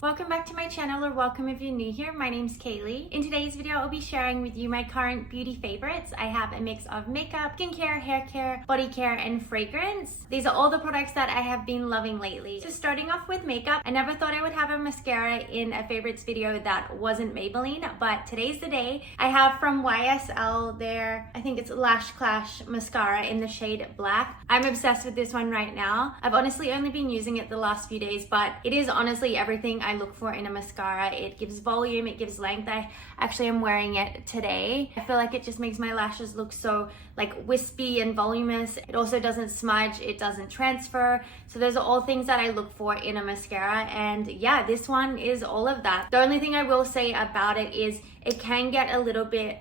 Welcome back to my channel, or welcome if you're new here. My name's Kaylee. In today's video, I'll be sharing with you my current beauty favorites. I have a mix of makeup, skincare, hair care, body care, and fragrance. These are all the products that I have been loving lately. So starting off with makeup, I never thought I would have a mascara in a favorites video that wasn't Maybelline, but today's the day. I have from YSL their, I think it's Lash Clash mascara in the shade Black. I'm obsessed with this one right now. I've honestly only been using it the last few days, but it is honestly everything I look for in a mascara. It gives volume, it gives length. I actually am wearing it today. I feel like it just makes my lashes look so like wispy and voluminous. It also doesn't smudge, it doesn't transfer. So those are all things that I look for in a mascara, and yeah, this one is all of that. The only thing I will say about it is it can get a little bit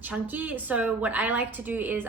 chunky. So what I like to do is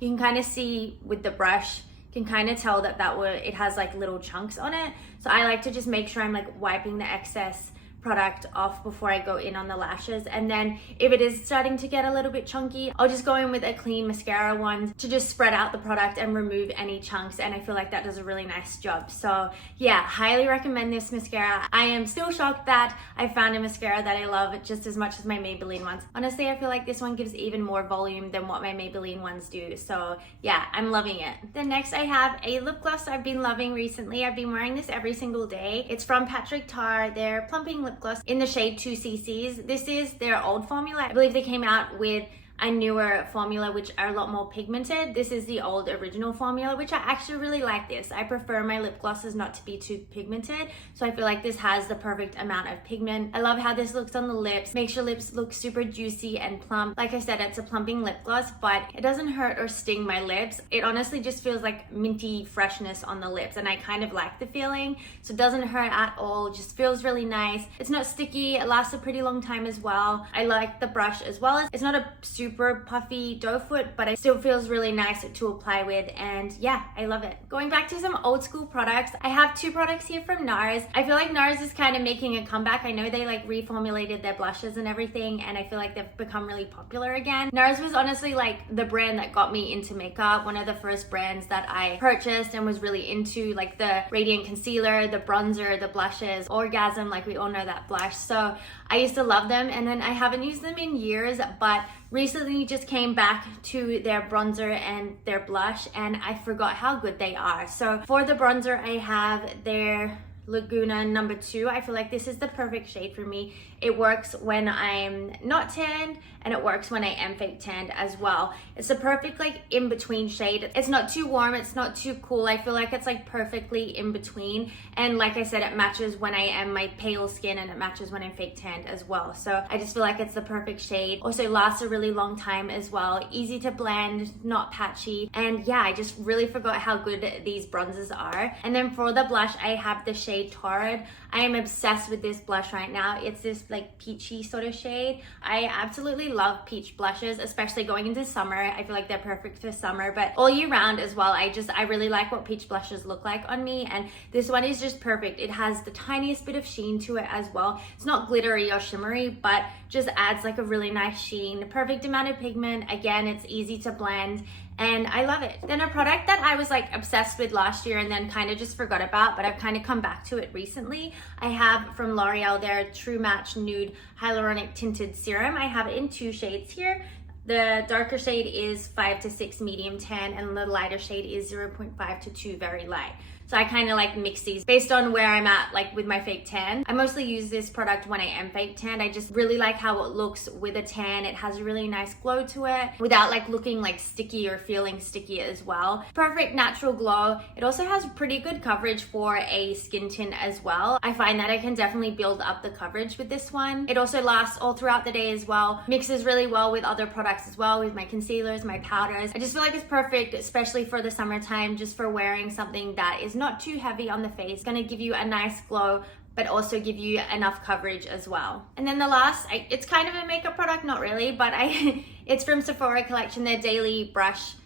you can kind of see with the brush, can kind of tell that it has like little chunks on it. So I like to just make sure I'm like wiping the excess product off before I go in on the lashes. And then if it is starting to get a little bit chunky, I'll just go in with a clean mascara wand to just spread out the product and remove any chunks, and I feel like that does a really nice job. So yeah, highly recommend this mascara. I am still shocked that I found a mascara that I love just as much as my Maybelline ones. Honestly, I feel like this one gives even more volume than what my Maybelline ones do. So yeah, I'm loving it. Then next I have a lip gloss I've been loving recently. I've been wearing this every single day. It's from Patrick Tar, their plumping lip gloss in the shade 2cc. This is their old formula. I believe they came out with a newer formula which are a lot more pigmented. This is the old original formula, which I actually really like this. I prefer my lip glosses not to be too pigmented, so I feel like this has the perfect amount of pigment. I love how this looks on the lips, makes your lips look super juicy and plump. Like I said, it's a plumping lip gloss, but it doesn't hurt or sting my lips. It honestly just feels like minty freshness on the lips, and I kind of like the feeling. So it doesn't hurt at all, just feels really nice. It's not sticky, it lasts a pretty long time as well. I like the brush as well. It's not a super puffy doe foot, but it still feels really nice to apply with, and yeah, I love it. Going back to some old school products, I have two products here from Nars. I feel like Nars is kind of making a comeback. I know they like reformulated their blushes and everything, and I feel like they've become really popular again. Nars was honestly like the brand that got me into makeup, one of the first brands that I purchased and was really into, like the radiant concealer, the bronzer, the blushes, Orgasm, like we all know that blush. So I used to love them, and then I haven't used them in years, but recently just came back to their bronzer and their blush, and I forgot how good they are. So for the bronzer, I have their Laguna number 2. I feel like this is the perfect shade for me. It works when I'm not tanned, and it works when I am fake tanned as well. It's the perfect like in between shade. It's not too warm, it's not too cool. I feel like it's like perfectly in between, and like I said, it matches when I am my pale skin, and it matches when I'm fake tanned as well. So I just feel like it's the perfect shade. Also lasts a really long time as well. Easy to blend, not patchy, and yeah, I just really forgot how good these bronzers are. And then for the blush, I have the shade Torrid. I am obsessed with this blush right now. It's this like peachy sort of shade. I absolutely love peach blushes, especially going into summer. I feel like they're perfect for summer, but all year round as well. I really like what peach blushes look like on me, and this one is just perfect. It has the tiniest bit of sheen to it as well. It's not glittery or shimmery, but just adds like a really nice sheen. Perfect amount of pigment. Again, it's easy to blend, and I love it. Then a product that I was like obsessed with last year and then kind of just forgot about, but I've kind of come back to it recently. I have from L'Oreal their True Match Nude Hyaluronic Tinted Serum. I have it in 2 shades here. The darker shade is 5 to 6 medium tan, and the lighter shade is 0.5 to 2 very light. So I kind of like mix these based on where I'm at, like with my fake tan. I mostly use this product when I am fake tan. I just really like how it looks with a tan. It has a really nice glow to it without like looking like sticky or feeling sticky as well. Perfect natural glow. It also has pretty good coverage for a skin tint as well. I find that I can definitely build up the coverage with this one. It also lasts all throughout the day as well. Mixes really well with other products as well, with my concealers, my powders. I just feel like it's perfect, especially for the summertime, just for wearing something that is not too heavy on the face. Gonna give you a nice glow, but also give you enough coverage as well. And then the last, it's kind of a makeup product, not really, but it's from Sephora collection, their daily brush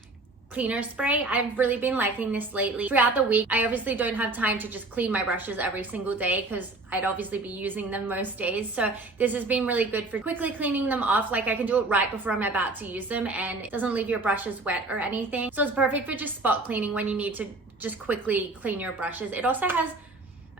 cleaner spray. I've really been liking this lately. Throughout the week, I obviously don't have time to just clean my brushes every single day because I'd obviously be using them most days. So this has been really good for quickly cleaning them off. Like I can do it right before I'm about to use them, and it doesn't leave your brushes wet or anything. So it's perfect for just spot cleaning when you need to just quickly clean your brushes. It also has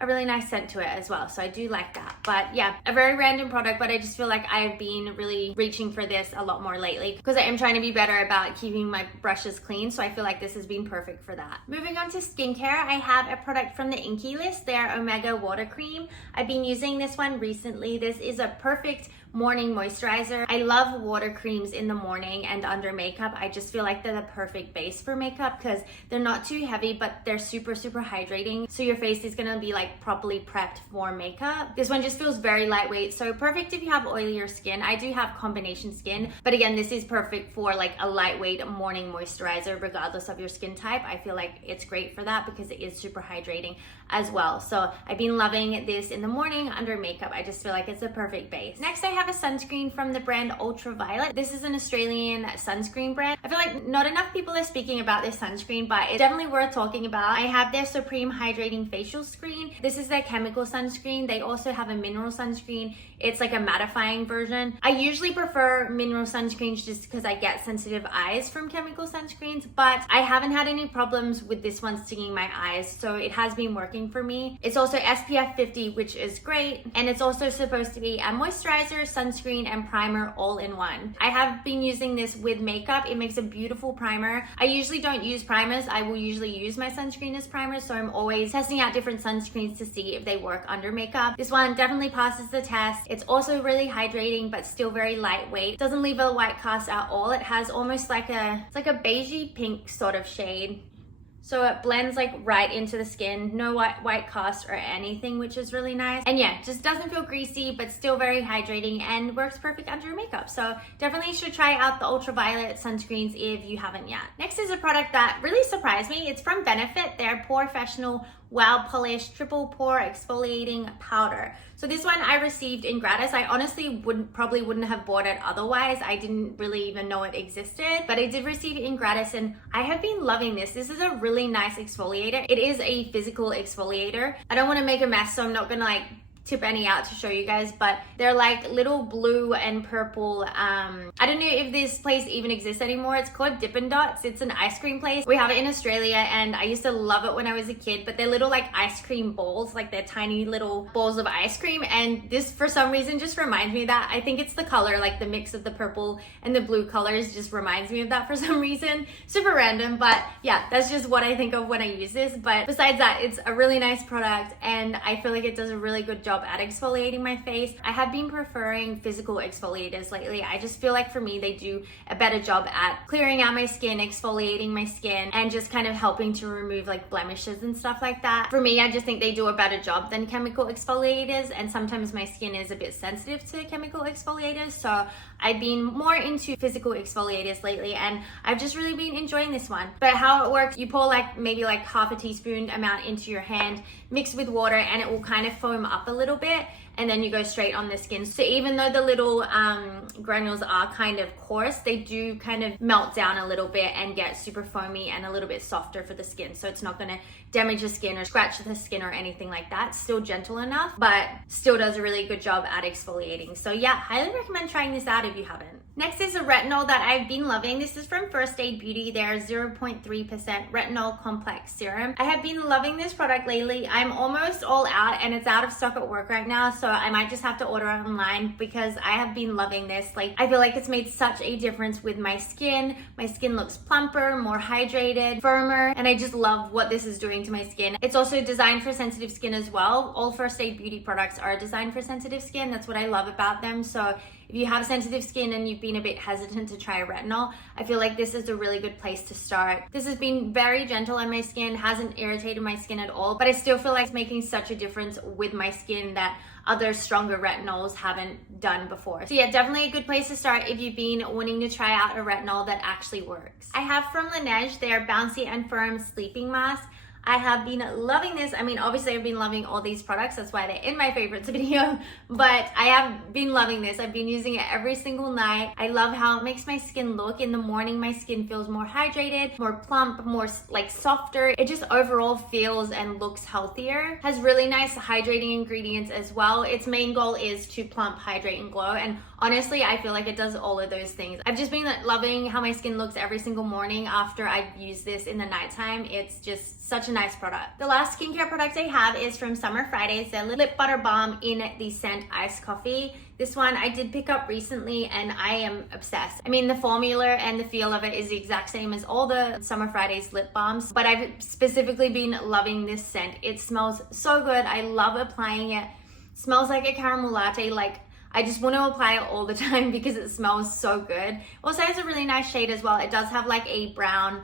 a really nice scent to it as well, so I do like that. But yeah, a very random product, but I just feel like I've been really reaching for this a lot more lately because I am trying to be better about keeping my brushes clean, so I feel like this has been perfect for that. Moving on to skincare, I have a product from the Inkey List, their Omega Water Cream. I've been using this one recently. This is a perfect morning moisturizer. I love water creams in the morning and under makeup. I just feel like they're the perfect base for makeup because they're not too heavy, but they're super hydrating, so your face is gonna be like properly prepped for makeup. This one just feels very lightweight, so perfect if you have oilier skin. I do have combination skin, but again, this is perfect for like a lightweight morning moisturizer regardless of your skin type. I feel like it's great for that because it is super hydrating as well. So I've been loving this in the morning under makeup. I just feel like it's a perfect base. Next, I have a sunscreen from the brand Violet. This is an Australian sunscreen brand. I feel like not enough people are speaking about this sunscreen, but it's definitely worth talking about. I have their Supreme Hydrating Facial Screen. This is their chemical sunscreen. They also have a mineral sunscreen. It's like a mattifying version. I usually prefer mineral sunscreens just because I get sensitive eyes from chemical sunscreens, but I haven't had any problems with this one stinging my eyes, so it has been working for me. It's also SPF 50, which is great, and it's also supposed to be a moisturizer, sunscreen, and primer all in one. I have been using this with makeup. It makes a beautiful primer. I usually don't use primers. I will usually use my sunscreen as primers, so I'm always testing out different sunscreens to see if they work under makeup. This one definitely passes the test. It's also really hydrating, but still very lightweight. Doesn't leave a white cast at all. It has almost like it's like a beigey pink sort of shade. So it blends like right into the skin, no white cast or anything, which is really nice. And yeah, just doesn't feel greasy, but still very hydrating and works perfect under your makeup. So definitely should try out the Ultraviolet sunscreens if you haven't yet. Next is a product that really surprised me. It's from Benefit, their Porefessional Wow Polish Triple Pore Exfoliating Powder. So this one I received in gratis. I honestly probably wouldn't have bought it otherwise. I didn't really even know it existed, but I did receive it in gratis and I have been loving this. This is a really nice exfoliator. It is a physical exfoliator. I don't want to make a mess, so I'm not gonna like tip any out to show you guys, but they're like little blue and purple. I don't know if this place even exists anymore. It's called Dippin' Dots. It's an ice cream place. We have it in Australia and I used to love it when I was a kid, but they're little like ice cream balls, like they're tiny little balls of ice cream, and this for some reason just reminds me of that. I think it's the color, like the mix of the purple and the blue colors just reminds me of that for some reason. Super random, but yeah, that's just what I think of when I use this. But besides that, it's a really nice product and I feel like it does a really good job at exfoliating my face. I have been preferring physical exfoliators lately. I just feel like for me they do a better job at clearing out my skin, exfoliating my skin, and just kind of helping to remove like blemishes and stuff like that. For me, I just think they do a better job than chemical exfoliators, and sometimes my skin is a bit sensitive to chemical exfoliators, so I've been more into physical exfoliators lately and I've just really been enjoying this one. But how it works, you pour like maybe like half a teaspoon amount into your hand, mix with water, and it will kind of foam up a little bit, and then you go straight on the skin. So even though the little granules are kind of coarse, they do kind of melt down a little bit and get super foamy and a little bit softer for the skin. So it's not gonna damage the skin or scratch the skin or anything like that. It's still gentle enough, but still does a really good job at exfoliating. So yeah, highly recommend trying this out if you haven't. Next is a retinol that I've been loving. This is from First Aid Beauty, their 0.3% retinol complex serum. I have been loving this product lately. I'm almost all out and it's out of stock at work right now, so I might just have to order it online because I have been loving this. Like, I feel like it's made such a difference with my skin. My skin looks plumper, more hydrated, firmer, and I just love what this is doing to my skin. It's also designed for sensitive skin as well. All First Aid Beauty products are designed for sensitive skin. That's what I love about them. So if you have sensitive skin and you've been a bit hesitant to try a retinol, I feel like this is a really good place to start. This has been very gentle on my skin, hasn't irritated my skin at all, but I still feel like it's making such a difference with my skin that other stronger retinols haven't done before. So yeah, definitely a good place to start if you've been wanting to try out a retinol that actually works. I have from Laneige their Bouncy and Firm Sleeping Mask. I have been loving this. I mean, obviously I've been loving all these products. That's why they're in my favorites video, but I have been loving this. I've been using it every single night. I love how it makes my skin look. In the morning, my skin feels more hydrated, more plump, more like softer. It just overall feels and looks healthier. Has really nice hydrating ingredients as well. Its main goal is to plump, hydrate, and glow. And honestly, I feel like it does all of those things. I've just been loving how my skin looks every single morning after I use this in the nighttime. It's just such a nice product. The last skincare product I have is from Summer Fridays, their lip butter balm in the scent iced coffee. This one I did pick up recently and I am obsessed. I mean, the formula and the feel of it is the exact same as all the Summer Fridays lip balms, but I've specifically been loving this scent. It smells so good. I love applying it. Smells like a caramel latte. Like, I just want to apply it all the time because it smells so good. Also has a really nice shade as well. It does have like a brown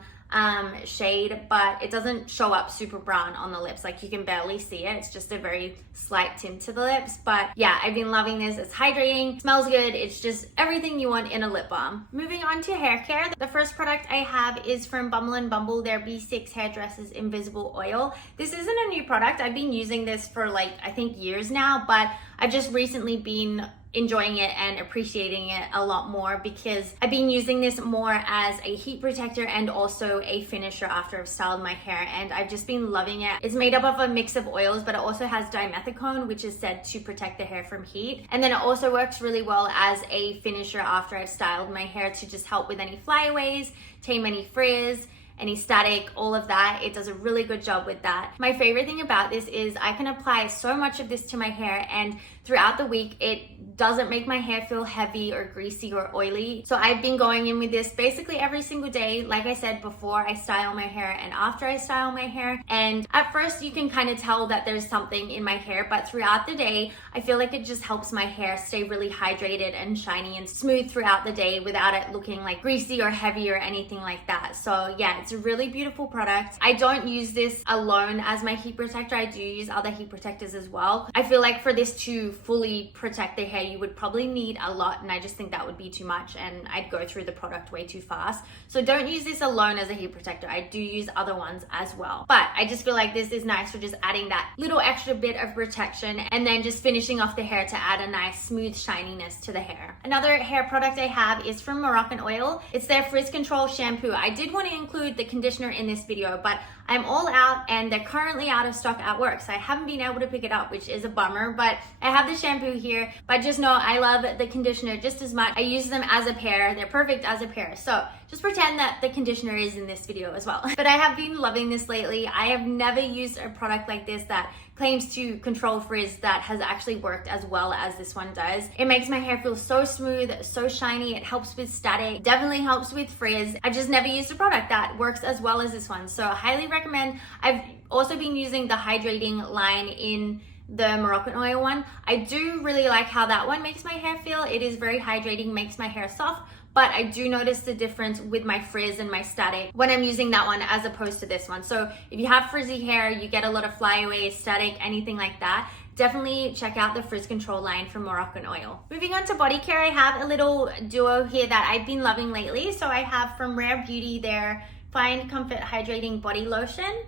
shade, but it doesn't show up super brown on the lips. Like, you can barely see it. It's just a very slight tint to the lips. But yeah, I've been loving this. It's hydrating, smells good. It's just everything you want in a lip balm. Moving on to hair care. The first product I have is from Bumble Bumble, their B6 Hairdressers Invisible Oil. This isn't a new product. I've been using this for like, I think years now, but I've just recently been enjoying it and appreciating it a lot more because I've been using this more as a heat protector and also a finisher after I've styled my hair, and I've just been loving it. It's made up of a mix of oils, but it also has dimethicone, which is said to protect the hair from heat. And then it also works really well as a finisher after I've styled my hair to just help with any flyaways, tame any frizz, any static, all of that. It does a really good job with that. My favorite thing about this is I can apply so much of this to my hair, and throughout the week it doesn't make my hair feel heavy or greasy or oily. So I've been going in with this basically every single day, like I said, before I style my hair and after I style my hair. And at first you can kind of tell that there's something in my hair, but throughout the day I feel like it just helps my hair stay really hydrated and shiny and smooth throughout the day without it looking like greasy or heavy or anything like that. So yeah, it's a really beautiful product. I don't use this alone as my heat protector. I do use other heat protectors as well. I feel like for this to fully protect the hair, you would probably need a lot, and I just think that would be too much and I'd go through the product way too fast. So don't use this alone as a heat protector. I do use other ones as well, but I just feel like this is nice for just adding that little extra bit of protection and then just finishing off the hair to add a nice smooth shininess to the hair. Another hair product I have is from Moroccanoil. It's their Frizz Control shampoo. I did want to include the conditioner in this video, but I'm all out and they're currently out of stock at work, so I haven't been able to pick it up, which is a bummer, but I have the shampoo here. But just know I love the conditioner just as much. I use them as a pair. They're perfect as a pair, so just pretend that the conditioner is in this video as well. But I have been loving this lately. I have never used a product like this that claims to control frizz that has actually worked as well as this one does. It makes my hair feel so smooth, so shiny. It helps with static, definitely helps with frizz. I've just never used a product that works as well as this one, so highly recommend. I've also been using the hydrating line in the Moroccanoil one. I do really like how that one makes my hair feel. It is very hydrating, makes my hair soft, but I do notice the difference with my frizz and my static when I'm using that one as opposed to this one. So if you have frizzy hair, you get a lot of flyaways, static, anything like that, definitely check out the Frizz Control line from Moroccanoil. Moving on to body care, I have a little duo here that I've been loving lately. So I have from Rare Beauty their Fine Comfort Hydrating Body Lotion.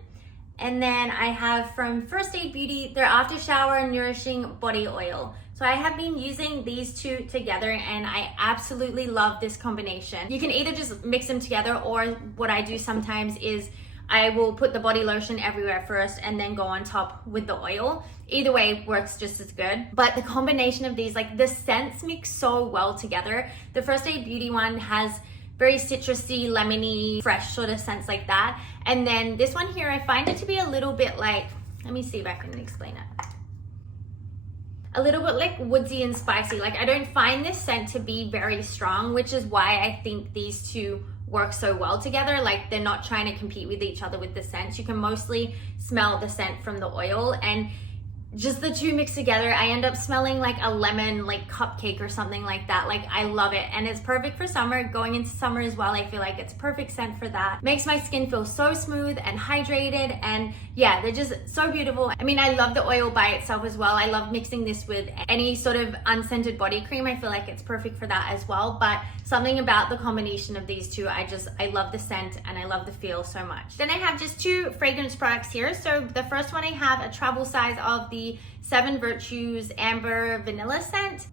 And then I have from First Aid Beauty their After Shower Nourishing Body Oil. So I have been using these two together and I absolutely love this combination. You can either just mix them together, or what I do sometimes is I will put the body lotion everywhere first and then go on top with the oil. Either way works just as good. But the combination of these, like the scents mix so well together. The First Aid Beauty one has very citrusy, lemony, fresh sort of scents like that. And then this one here, I find it to be a little bit like, let me see if I can explain it. A little bit like woodsy and spicy. Like, I don't find this scent to be very strong, which is why I think these two work so well together. Like, they're not trying to compete with each other with the scents. You can mostly smell the scent from the oil, and just the two mixed together, I end up smelling like a lemon, like cupcake or something like that. Like, I love it, and it's perfect for summer. Going into summer as well, I feel like it's perfect scent for that. Makes my skin feel so smooth and hydrated, and yeah, they're just so beautiful. I mean, I love the oil by itself as well. I love mixing this with any sort of unscented body cream. I feel like it's perfect for that as well, but something about the combination of these two, I love the scent and I love the feel so much. Then I have just two fragrance products here. So the first one, I have a travel size of the 7 Virtues Amber Vanilla scent.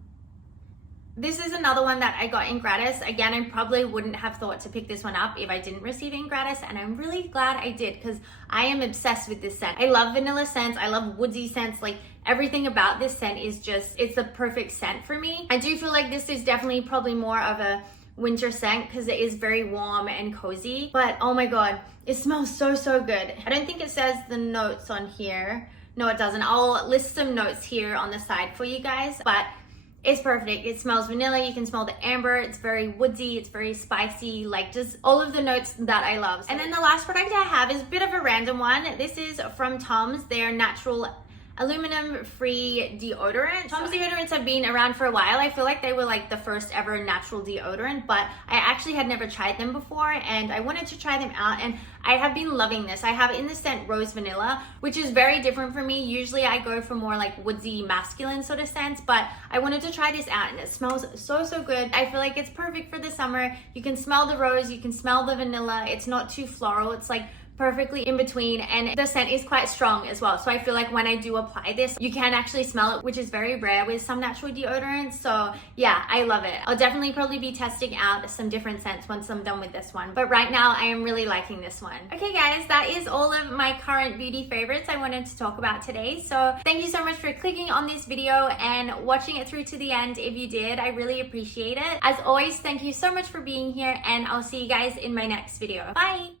This is another one that I got in gratis. Again, I probably wouldn't have thought to pick this one up if I didn't receive it in gratis, and I'm really glad I did because I am obsessed with this scent. I love vanilla scents. I love woodsy scents. Like, everything about this scent is just, it's the perfect scent for me. I do feel like this is definitely probably more of a winter scent because it is very warm and cozy. But oh my god, it smells so good. I don't think it says the notes on here. No, it doesn't. I'll list some notes here on the side for you guys, but it's perfect. It smells vanilla. You can smell the amber. It's very woodsy. It's very spicy, like just all of the notes that I love. And then the last product I have is a bit of a random one. This is from Tom's. They're natural aluminum-free deodorant. Tom's deodorants have been around for a while. I feel like they were like the first ever natural deodorant, but I actually had never tried them before and I wanted to try them out, and I have been loving this. I have it in the scent Rose Vanilla, which is very different for me. Usually I go for more like woodsy, masculine sort of scents, but I wanted to try this out and it smells so good. I feel like it's perfect for the summer. You can smell the rose, you can smell the vanilla. It's not too floral. It's like perfectly in between, and the scent is quite strong as well. So I feel like when I do apply this, you can actually smell it, which is very rare with some natural deodorants. So yeah, I love it. I'll definitely probably be testing out some different scents once I'm done with this one. But right now I am really liking this one. Okay guys, that is all of my current beauty favorites I wanted to talk about today. So thank you so much for clicking on this video and watching it through to the end. If you did, I really appreciate it. As always, thank you so much for being here, and I'll see you guys in my next video. Bye!